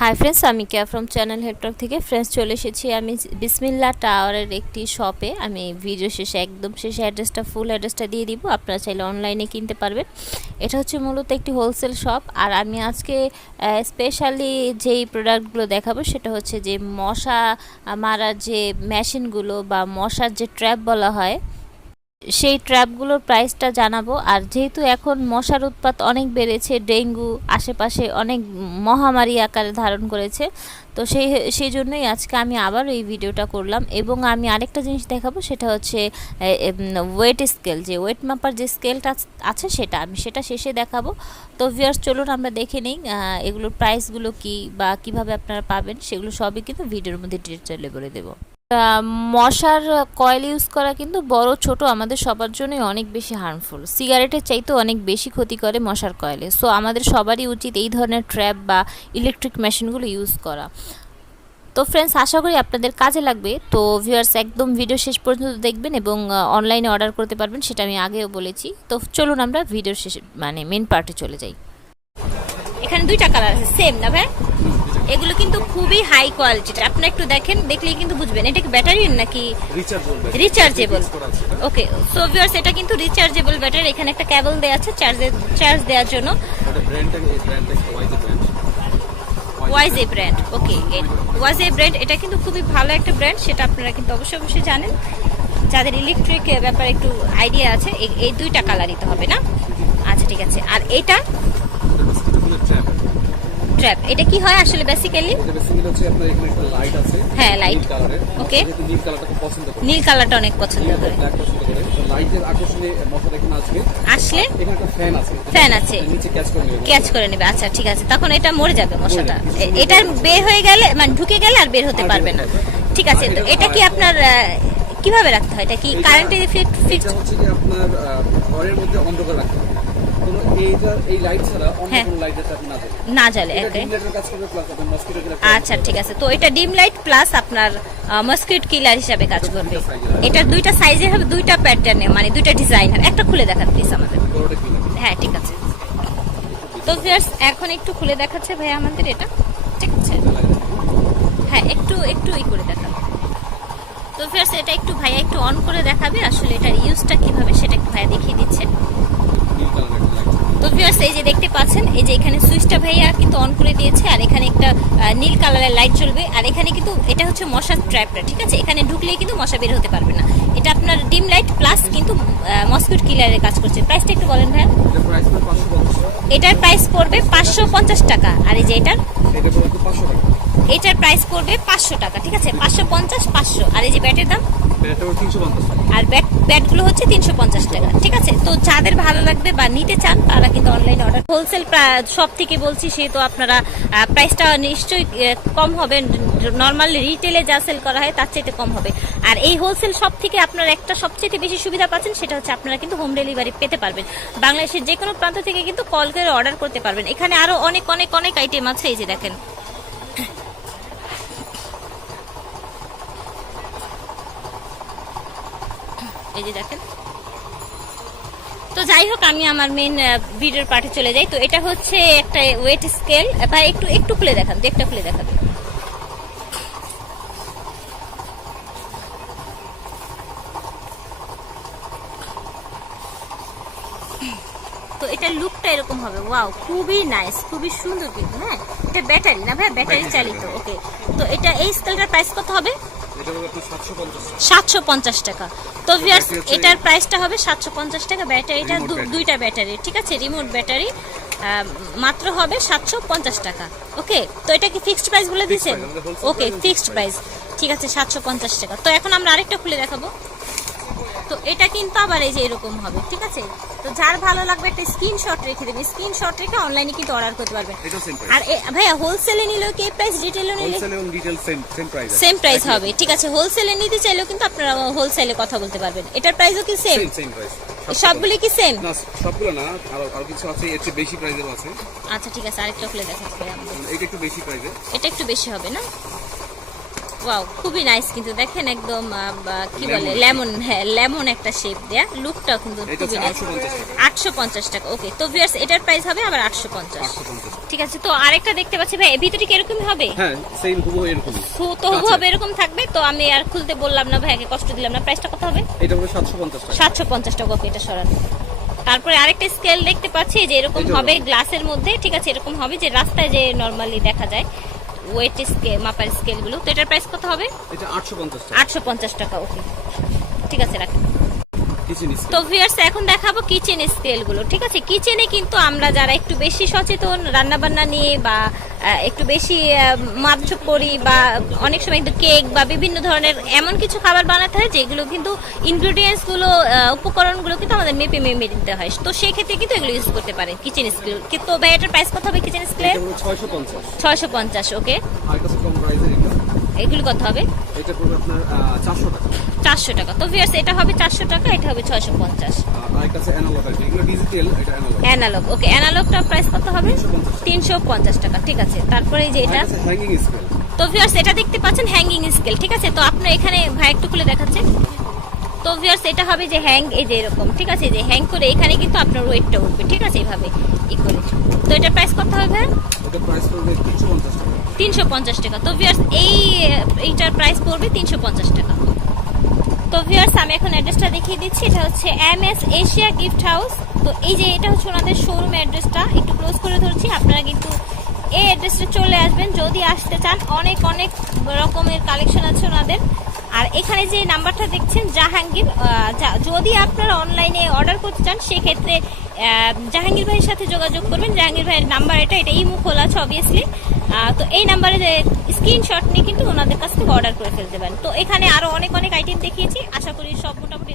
Hi friends, আমি কেয়া from channel হেডটক থেকে। Friends, চলে এসেছি আমি বিসমিল্লা টাওয়ারের একটি শপে। আমি ভিডিও শেষে একদম শেষে ফুল অ্যাড্রেসটা দিয়ে দিব, আপনারা চাইলে অনলাইনে কিনতে পারবেন। এটা হচ্ছে মূলত একটি হোলসেল শপ। আর আমি আজকে স্পেশালি যেই প্রোডাক্টগুলো দেখাবো সেটা হচ্ছে যে মশা মারার যে মেশিনগুলো বা মশার যে ট্র্যাপ বলা হয় সেই ট্র্যাপগুলোর প্রাইসটা জানাবো। আর যেহেতু এখন মশার উৎপাত অনেক বেড়েছে, ডেঙ্গু আশেপাশে অনেক মহামারী আকারে ধারণ করেছে, তো সেই জন্যই আজকে আমি আবার এই ভিডিওটা করলাম। এবং আমি আরেকটা জিনিস দেখাবো, সেটা হচ্ছে ওয়েট স্কেল, যে ওয়েট মাপার যে স্কেলটা আছে সেটা শেষে দেখাবো। তো ভিউয়ার্স, চলুন আমরা দেখে নিই এগুলোর প্রাইসগুলো কি বা কিভাবে আপনারা পাবেন, সেগুলো সবই কিন্তু ভিডিওর মধ্যে ডিটেইলে বলে দেবো। মশার কয়েল ইউজ করা কিন্তু বড় ছোট আমাদের সবার জন্যই অনেক বেশি হার্মফুল। সিগারেটের চাইতেও অনেক বেশি ক্ষতি করে মশার কয়েলে। সো আমাদের সবারই উচিত এই ধরনের ট্র্যাপ বা ইলেকট্রিক মেশিনগুলো ইউজ করা। তো ফ্রেন্ডস, আশা করি আপনাদের কাজে লাগবে। তো ভিউয়ার্স, একদম ভিডিও শেষ পর্যন্ত দেখবেন এবং অনলাইনে অর্ডার করতে পারবেন, সেটা আমি আগেও বলেছি। তো চলুন আমরা ভিডিওর শেষে মেন পার্টে চলে যাই। এখানে দুইটা কালার আছে, সেম না ভাই? এগুলো কিন্তু খুবই হাই কোয়ালিটির, আপনি একটু দেখেন, দেখলেই কিন্তু বুঝবেন এটা কি ব্যাটারি নাকি রিচার্জেবল। ওকে, সো ভিউয়ার্স, এটা কিন্তু রিচার্জেবল ব্যাটারি। এখানে একটা কেবল দেয়া আছে চার্জ দেওয়ার জন্য। ওয়াইজে ব্র্যান্ড। ওকে, ওয়াইজে ব্র্যান্ড, এটা কিন্তু খুবই ভালো একটা ব্র্যান্ড, সেটা আপনারা কিন্তু অবশ্যই জানেন। যাদের ইলেকট্রিক ব্যাপারে একটু আইডিয়া আছে, এই দুইটা কালারই তো হবে না? আচ্ছা, ঠিক আছে। আর এটা ট্র্যাপ, এটা কি হয় আসলে বেসিক্যালি? এটা বেসিক্যালি হচ্ছে আপনার এখানে একটা লাইট আছে। হ্যাঁ, লাইট। ওকে, নীল কালারটা খুব পছন্দ করে। নীল কালারটা অনেক পছন্দ করে। ব্ল্যাক পছন্দ করে। তো লাইটের আকর্ষণে মশাটা এখানে আসলে এখানে একটা ফ্যান আছে নিচে ক্যাচ করে নেবে। আচ্ছা, ঠিক আছে, তখন এটা মরে যাবে মশাটা। এটা বের হয়ে গেলে, মানে ঢুকে গেলে আর বের হতে পারবে না। ঠিক আছে, তো এটা কি আপনার কিভাবে রাখতে হয়? এটা কি কারেন্টের ফিক্সড? এটা হচ্ছে যে আপনার ঘরের মধ্যে অন্ধকার রাখতে হবে। কোনো এই লাইট ছাড়া অন্য কোনো লাইট যাতে আপনি না জ্বলে। আচ্ছা, ঠিক আছে। তো এটা ডিম লাইট প্লাস আপনার মসকিউটো কিলার হিসাবে কাজ করবে। এটার দুইটা সাইজের হবে, দুইটা প্যাটার্নে, মানে দুইটা ডিজাইনের। একটা খুলে দেখান প্লিজ আমাদের। হ্যাঁ, ঠিক আছে। তো ভিউয়ার্স, এখন একটু খুলে দেখাচ্ছে ভাই আমাদের এটা, ঠিক আছে? হ্যাঁ, একটু ই করে দেখান। তো ভিউয়ার্স, এটা একটু ভাইয়া একটু অন করে দেখাবে, আসলে এটার ইউজটা কিভাবে সেটা একটু ভাইয়া দেখিয়ে দিচ্ছে। তো ভিউয়ার্স, এই যে দেখতে পাচ্ছেন, এই যে এখানে সুইচটা ভাইয়া কিন্তু অন করে দিয়েছে, আর এখানে একটা নীল কালারের লাইট জ্বলবে। আর এখানে কিন্তু এটা হচ্ছে মশার ট্র্যাপটা, ঠিক আছে? এখানে ঢুকলেই কিন্তু মশা বের হতে পারবে না। এটা আপনার ডিম লাইট প্লাস কিন্তু মসকিউটো কিলারের কাজ করছে। প্রাইসটা একটু বলেন ভাইয়া। এটার প্রাইস পড়বে 550 টাকা। আর এই যে এটার প্রাইস পড়বে 500 টাকা, ঠিক আছে? 550, 500। আর এই যে ব্যাটের দাম, আর ব্যাটগুলো হচ্ছে 350 টাকা, ঠিক আছে? তো যাদের ভালো লাগবে বা নিতে চান তারা কিন্তু অনলাইনে অর্ডার। হোলসেল সব থেকে বলছি, সেহেতু আপনারা প্রাইসটা নিশ্চয়ই কম হবে। নর্মালি রিটেলে যা সেল করা হয় তার চাইতে কম হবে। আর এই হোলসেল শপ থেকে আপনারা একটা সবচেয়ে বেশি সুবিধা পাচ্ছেন, সেটা হচ্ছে আপনারা কিন্তু হোম ডেলিভারি পেতে পারবেন। বাংলাদেশের যে কোনো প্রান্ত থেকে কিন্তু কল করে অর্ডার করতে পারবেন। এখানে আরো অনেক অনেক অনেক আইটেম আছে, এই যে দেখেন। এই যে দেখেন। তো যাই হোক, আমি আমার মেন ভিডিওর পার্টে চলে যাই। তো এটা হচ্ছে একটা ওয়েট স্কেল। ভাই একটু খুলে দেখান, একটা খুলে দেখাবে। তো এটার লুকটা এরকম হবে। ওয়াও, খুবই নাইস, খুবই সুন্দর কিন্তু। হ্যাঁ, এটা ব্যাটারি না ভাই? ব্যাটারি চালিত। ওকে, তো এটা এই স্কেলটার প্রাইস কত হবে? 750 টাকা। তো ভিউয়ার্স, এটার প্রাইসটা হবে 750 টাকা। ব্যাটারিটা দুইটা ব্যাটারি, ঠিক আছে? রিমোট ব্যাটারি, মাত্র হবে 750 টাকা। ওকে, তো এটা কি ফিক্সড প্রাইস বলে দিয়েছেন? ওকে, ফিক্সড প্রাইস, ঠিক আছে, 750 টাকা। তো এখন আমরা আরেকটা খুলে দেখাবো। তো এটা কিন্তু আবার এই যে এরকম হবে, ঠিক আছে? তো যার ভালো লাগবে একটা স্ক্রিনশট রেখে দেবেন, স্ক্রিনশট রেখে অনলাইনে কিন্তু অর্ডার করতে পারবেন। আর ভাইয়া, হোলসেলে নিলেও কি প্রাইস, রিটেলে নিলে সেম প্রাইস হবে, ঠিক আছে? হোলসেলে নিতে চাইলেও কিন্তু আপনারা হোলসেলে কথা বলতে পারবেন। এটার প্রাইসও কি সেম? সবগুলো কি সেম? না, সবগুলো না, আর কিছু আছে এর চেয়ে বেশি প্রাইসের আছে। আচ্ছা, ঠিক আছে, আরেকটা খুলে দেখাচ্ছি। এটা একটু বেশি প্রাইসে, এটা একটু বেশি হবে না? ওয়াও, খুবই নাইস কিন্তু দেখেন একদম কি বলে লেমন, হ্যাঁ লেমন একটা শেপ দেয়া, লুকটাও কিন্তু খুবই নাইস। 850 টাকা। ওকে, তো ভিউয়ার্স এটার প্রাইস হবে আবার 850। ঠিক আছে, তো আরেকটা দেখতে পাচ্ছি ভাই, এর ভিতরে কি এরকমই হবে? হ্যাঁ সেম হুবহু এরকম। তো হুবহু এরকম থাকবে, তো আমি আর খুলতে বললাম না ভাইকে, কষ্ট দিলাম না। প্রাইসটা কত হবে? এটা হলো 750 টাকা। 750 টাকা। ওকে, এটা সরান। তারপরে আরেকটা স্কেল দেখতে পাচ্ছি যে এরকম হবে গ্লাসের মধ্যে, ঠিক আছে, এরকম হবে যে রাস্তায় যে নরমালি দেখা যায় ওয়েট স্কেল, মাপার স্কেলগুলো। তো এটার প্রাইস কত হবে? এটা 850 টাকা। 850 টাকা। ওকে, ঠিক আছে, রাখেন। Kitchen scale. তো ভিউয়ার্স এখন দেখাবো কিচেন স্কেলগুলো। ঠিক আছে, কিচেনে কিন্তু আমরা যারা একটু বেশি সচেতন রান্না বান্না নিয়ে বা একটু বেশি মাপঝোপ করি বা অনেক সময় কিন্তু কেক বা বিভিন্ন ধরনের এমন কিছু খাবার বানাতে হয় যেগুলো কিন্তু ইনগ্রেডিয়েন্টসগুলো, উপকরণগুলো কিন্তু আমাদের মেপে মেপে দিতে হয়, তো সেই ক্ষেত্রে কিন্তু এগুলো ইউজ করতে পারে কিচেন স্কেল। কিন্তু ভাই এটার প্রাইস কত হবে কিচেন স্কেলের? 650। 650। ওকে, আর কাছে কম প্রাইসের এগুলো। এগুলো কত হবে? এটা পড়বে আপনার 400 টাকা। 400 টাকা। তো ভিউয়ার্স এটা হবে 400 টাকা, এটা হবে 650। আর কাছে অ্যানালগ আছে, এগুলো ডিজিটাল, এটা অ্যানালগ। অ্যানালগ। ওকে, অ্যানালগটা প্রাইস কত হবে? 350 টাকা। ঠিক আছে, তারপরে এই যে এটা, হ্যাঙ্গিং স্কেল। তো ভিউয়ার্স এটা দেখতে পাচ্ছেন হ্যাঙ্গিং স্কেল। ঠিক আছে, তো আপনার এখানে ভাই একটু খুলে দেখাচ্ছেন। তো ভিউয়ার্স এটা হবে যে হ্যাং, এই যে এরকম, ঠিক আছে, যে হ্যাং করে এখানে কিন্তু আপনার ওয়েটটা উঠবে, ঠিক আছে, এইভাবে ই করে। তো এটার প্রাইস কত হবে? এটা প্রাইস পড়বে 350 টাকা। 350 টাকা। তো ভিউয়ার্স এইটার প্রাইস পড়বে 350 টাকা। তো ভিউয়ার্স আমি এখন অ্যাড্রেসটা দেখিয়ে দিচ্ছি। এটা হচ্ছে MS এশিয়া গিফট হাউস। তো এই যে এটা হচ্ছে ওনাদের শোরুম অ্যাড্রেসটা, একটু ক্লোজ করে ধরছি, আপনারা কিন্তু এই অ্যাড্রেসে চলে আসবেন যদি আসতে চান। অনেক অনেক রকমের কালেকশন আছে ওনাদের। আর এখানে যে নাম্বারটা দেখছেন জাহাঙ্গীর, যদি আপনারা অনলাইনে অর্ডার করতে চান সেক্ষেত্রে জাহাঙ্গীর ভাইয়ের সাথে যোগাযোগ করবেন। জাহাঙ্গীর ভাইয়ের নাম্বার এটা ইমো খোলা আছে অবভিয়াসলি। তো এই নাম্বারে স্ক্রিনশট নিয়ে কিন্তু ওনাদের কাছ থেকে অর্ডার করে ফেলতে পারেন। তো এখানে আরো অনেক অনেক আইটেম দেখিয়েছি, আশা করি সব মোটামুটি